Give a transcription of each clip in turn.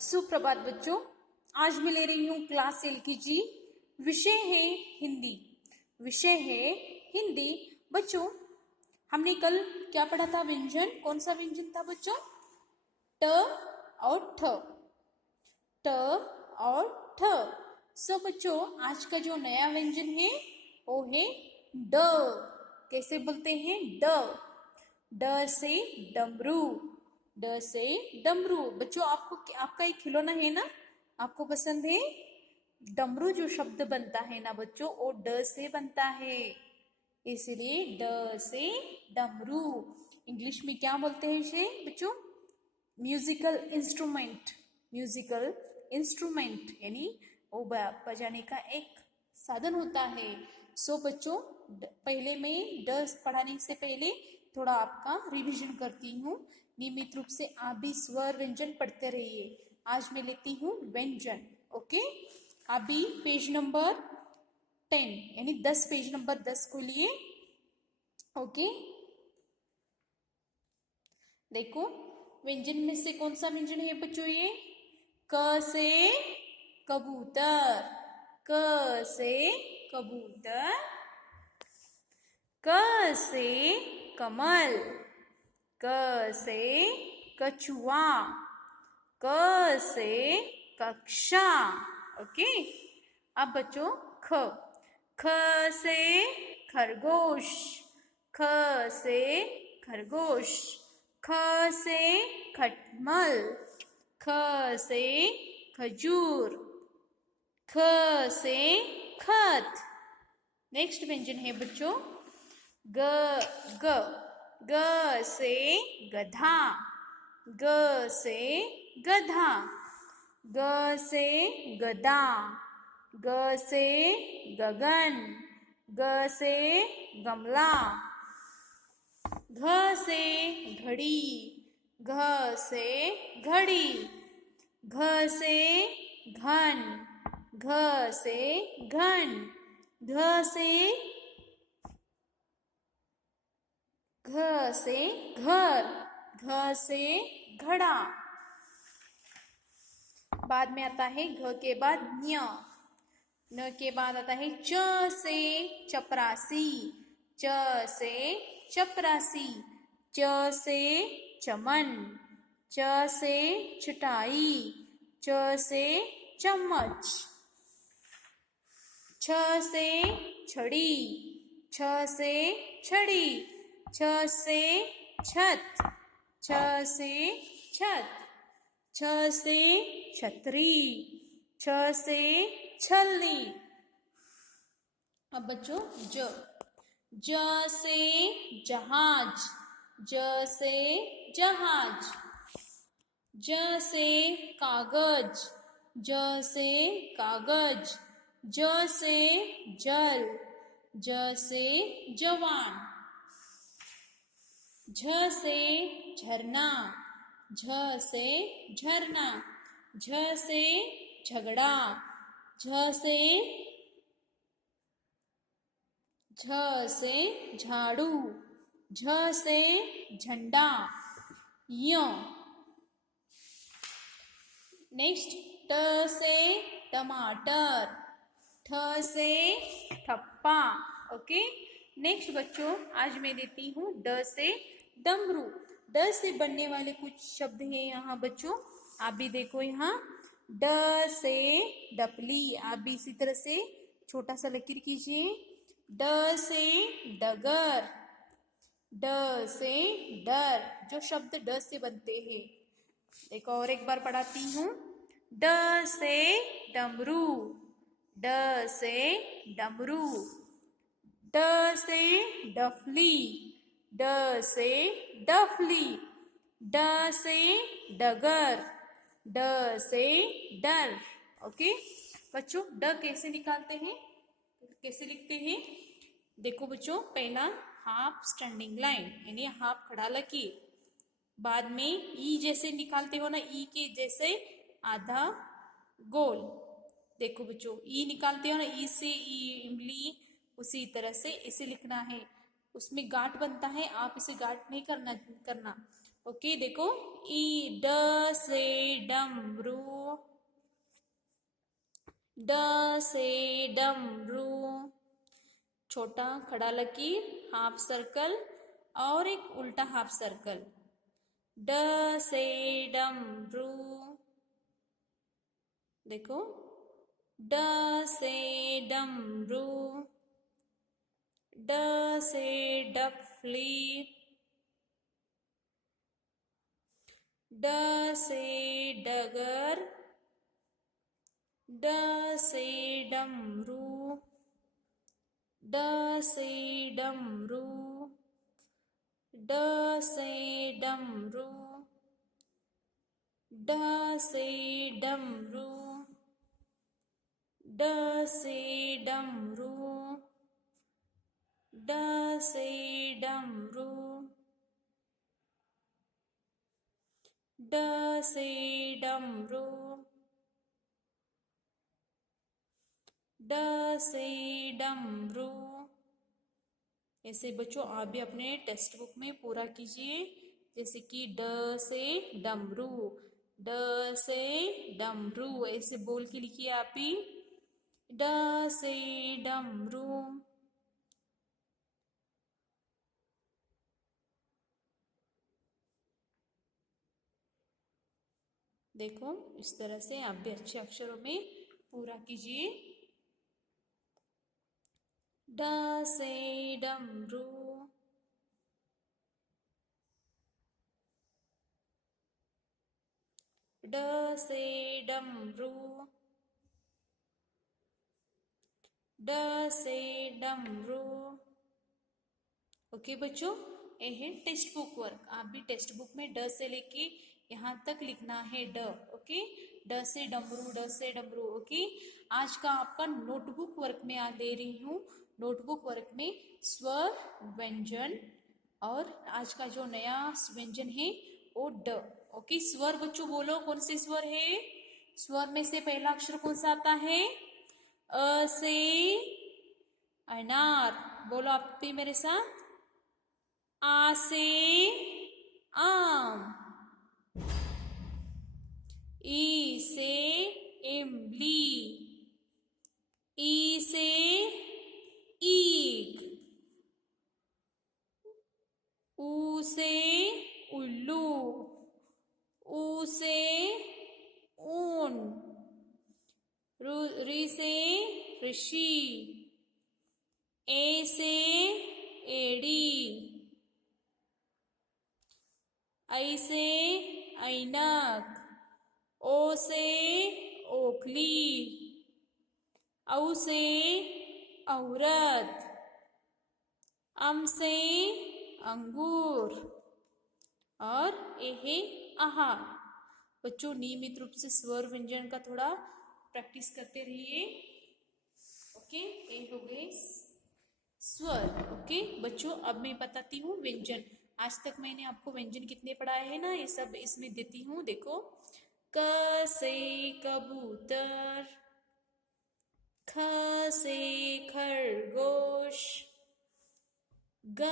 सुप्रभात बच्चों। आज मैं ले रही हूँ क्लास एलकेजी। विषय है हिंदी। विषय है हिंदी। बच्चों, हमने कल क्या पढ़ा था? व्यंजन। कौन सा व्यंजन था बच्चों? ट और ठ। ट और ठ। सो बच्चों, आज का जो नया व्यंजन है वो है ड। कैसे बोलते हैं? ड। ड से डमरू। ड से डमरू। बच्चों, आपका एक खिलौना है ना, आपको पसंद है? डमरू जो शब्द बनता है ना बच्चों, वो ड से बनता है, इसलिए ड से डमरू। इंग्लिश में क्या बोलते हैं इसे बच्चों? Musical instrument. म्यूजिकल इंस्ट्रूमेंट यानी वो बजाने का एक साधन होता है। सो बच्चों, पहले मैं ड पढ़ाने से पहले थोड़ा आपका रिवीजन करती हूँ। नियमित रूप से आप भी स्वर व्यंजन पढ़ते रहिए। आज मैं लेती हूँ व्यंजन। ओके, आप भी पेज नंबर 10 यानी 10, पेज नंबर 10 को लिए। ओके, देखो व्यंजन में से कौन सा व्यंजन है बच्चों? ये क से कबूतर। क से कबूतर। क से कमल। क से कछुआ। क से कक्षा। ओके, अब बच्चों ख। ख से खरगोश। ख से खरगोश। ख से खटमल। ख से खजूर। ख से खत। नेक्स्ट व्यंजन है बच्चों ग। ग। ग से गधा। ग से गधा। ग से गदा। ग से गगन। ग से गमला। घ से घड़ी। घ से घड़ी। घ से घन। घ से घन। घ से घर। घ से घड़ा। बाद में आता है घ के बाद न्य। न के बाद आता है च से चपरासी। च से चपरासी। च से चमन। च से चटाई। च से चम्मच। छ से छड़ी। छ से छड़ी। छ से छत। छ से छत। छ से छतरी। छ से छलनी। अब बच्चों ज। ज से जहाज। ज से जहाज। ज से कागज। ज से कागज। ज से जल। ज से जवान। झ से झरना। झ से झरना। झ से झगड़ा। झ से झाड़ू। झ से झंडा। य। नेक्स्ट ट से टमाटर। ठ से ठप्पा। ओके, नेक्स्ट बच्चों, आज मैं देती हूँ ड से डमरू। ड से बनने वाले कुछ शब्द हैं यहाँ बच्चों, आप भी देखो यहाँ। ड से डपली। आप भी इसी तरह से छोटा सा लकीर कीजिए। ड से डगर। ड से डर। जो शब्द ड से बनते हैं, देखो और एक बार पढ़ाती हूँ। ड से डमरू। ड से डमरू। ड से डफली। ड से डफली। ड से डगर। ड से डर। ओके बच्चों, ड कैसे निकालते हैं, कैसे लिखते हैं? देखो बच्चों, पहला हाफ स्टैंडिंग लाइन यानी हाफ खड़ा लकीर। बाद में ई जैसे निकालते हो ना, ई के जैसे आधा गोल। देखो बच्चों, ई निकालते हो ना, ई से इमली, उसी तरह से इसे लिखना है। उसमें गांठ बनता है, आप इसे गांठ नहीं करना। ओके देखो, ई ड से डमरू, ड से डमरू, छोटा खड़ा लकीर, हाफ सर्कल और एक उल्टा हाफ सर्कल, ड से डमरू। देखो, ड से डमरू, ड से डफली, ड से डगर, ड से डमरू, ड से डमरू, ड से डमरू, ड से डमरू, ड से डमरू, ड से डमरू, ड से डमरू, ड से डमरू। ऐसे बच्चों आप भी अपने टेक्स्ट बुक में पूरा कीजिए, जैसे कि ड से डमरू, ड से डमरू, ऐसे बोल के लिखिए आप भी, ड से डमरू। देखो, इस तरह से आप भी अच्छे अक्षरों में पूरा कीजिए, ड से डमरू, ड से डमरू, ड से डमरू। ओके बच्चों, ये है टेक्स्ट बुक वर्क। आप भी टेक्स्ट बुक में ड से लेके यहाँ तक लिखना है ड। ओके, ड से डमरू, ड से डमरू। ओके, आज का आपका नोटबुक वर्क में आ दे रही हूँ। नोटबुक वर्क में स्वर, व्यंजन और आज का जो नया व्यंजन है वो ड। ओके, स्वर बच्चों बोलो कौन से स्वर है? स्वर में से पहला अक्षर कौन सा आता है? अ से अनार। बोलो आप भी मेरे साथ, आ से आम, ई से इमली, ई से ईख, ऊ से उल्लू, ऊ से ऊन, री से ऋषि, ए से एड़ी, ऐ से ऐनक, ओ से ओखली, औ से औरत, अम से अंगूर और ए है आहार। बच्चों नियमित रूप से स्वर व्यंजन का थोड़ा प्रैक्टिस करते रहिए। ओके, ये हो गए स्वर। ओके बच्चों, अब मैं बताती हूँ व्यंजन। आज तक मैंने आपको व्यंजन कितने पढ़ाए हैं ना, ये सब इसमें देती हूँ। देखो, क से कबूतर, ख से खरगोश, ग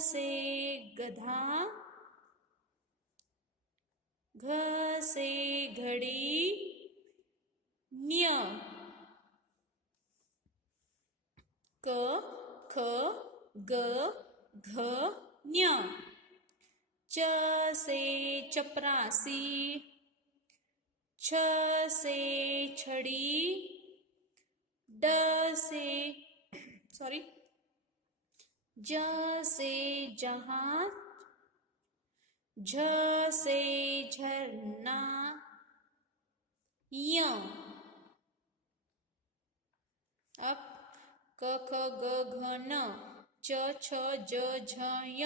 से गधा, घ से घड़ी, न्य, क ख ग घ न्य, च से चपरासी, छ से छड़ी, ड से सॉरी ज से जहाज, झ से झरना, य। अब क ख ग घ न, च छ ज झ य।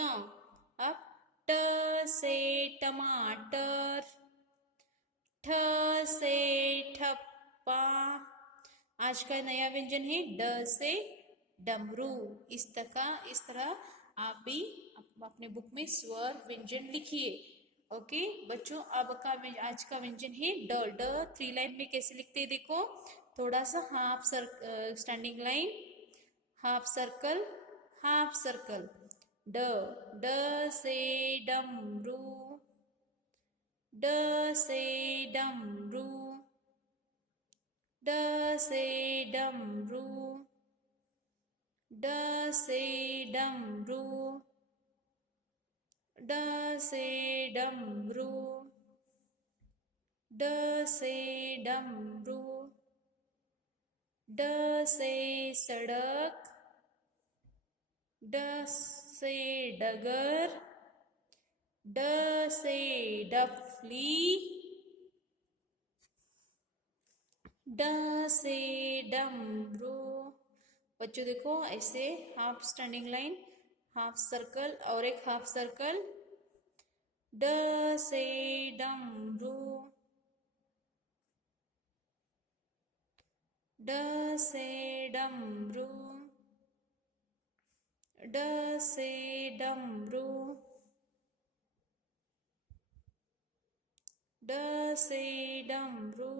अब ट से टमाटर, ठ से ठप्पा। आज का नया व्यंजन है ड से डमरू। इस तरह आप भी अपने बुक में स्वर व्यंजन लिखिए। ओके बच्चों, अब का आज का व्यंजन है ड। ड 3 लाइन में कैसे लिखते हैं देखो, थोड़ा सा half standing line, half circle, half circle. ड, ड से डमरू, ड से डमरू, ड से डमरू, ड से डमरू, ड से डमरू, ड से डमरू, ड से सड़क, ड से डगर, ड से डफली, ड से डमरू। बच्चों देखो ऐसे half standing line, half circle और एक हाफ सर्कल। ड से डमरू, ड से डमरू, ड से डमरू, ड से डमरू।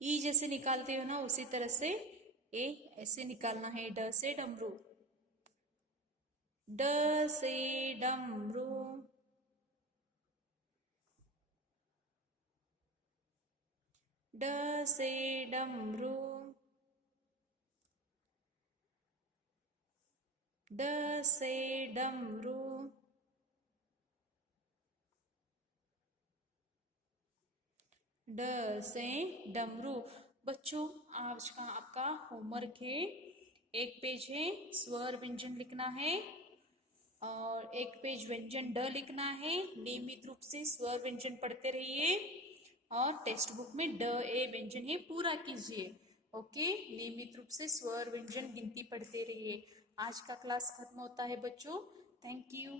ई जैसे निकालते हो ना उसी तरह से ए ऐसे निकालना है। ड से डमरू, ड से डमरू, ड से डमरू, ड से डमरू, ड से डमरू। बच्चों आज का आपका होमवर्क है, एक पेज है स्वर व्यंजन लिखना है और एक पेज व्यंजन ड लिखना है। नियमित रूप से स्वर व्यंजन पढ़ते रहिए और टेक्स्ट बुक में ड ए व्यंजन है पूरा कीजिए। ओके, नियमित रूप से स्वर व्यंजन गिनती पढ़ते रहिए। आज का क्लास खत्म होता है बच्चों। Thank you.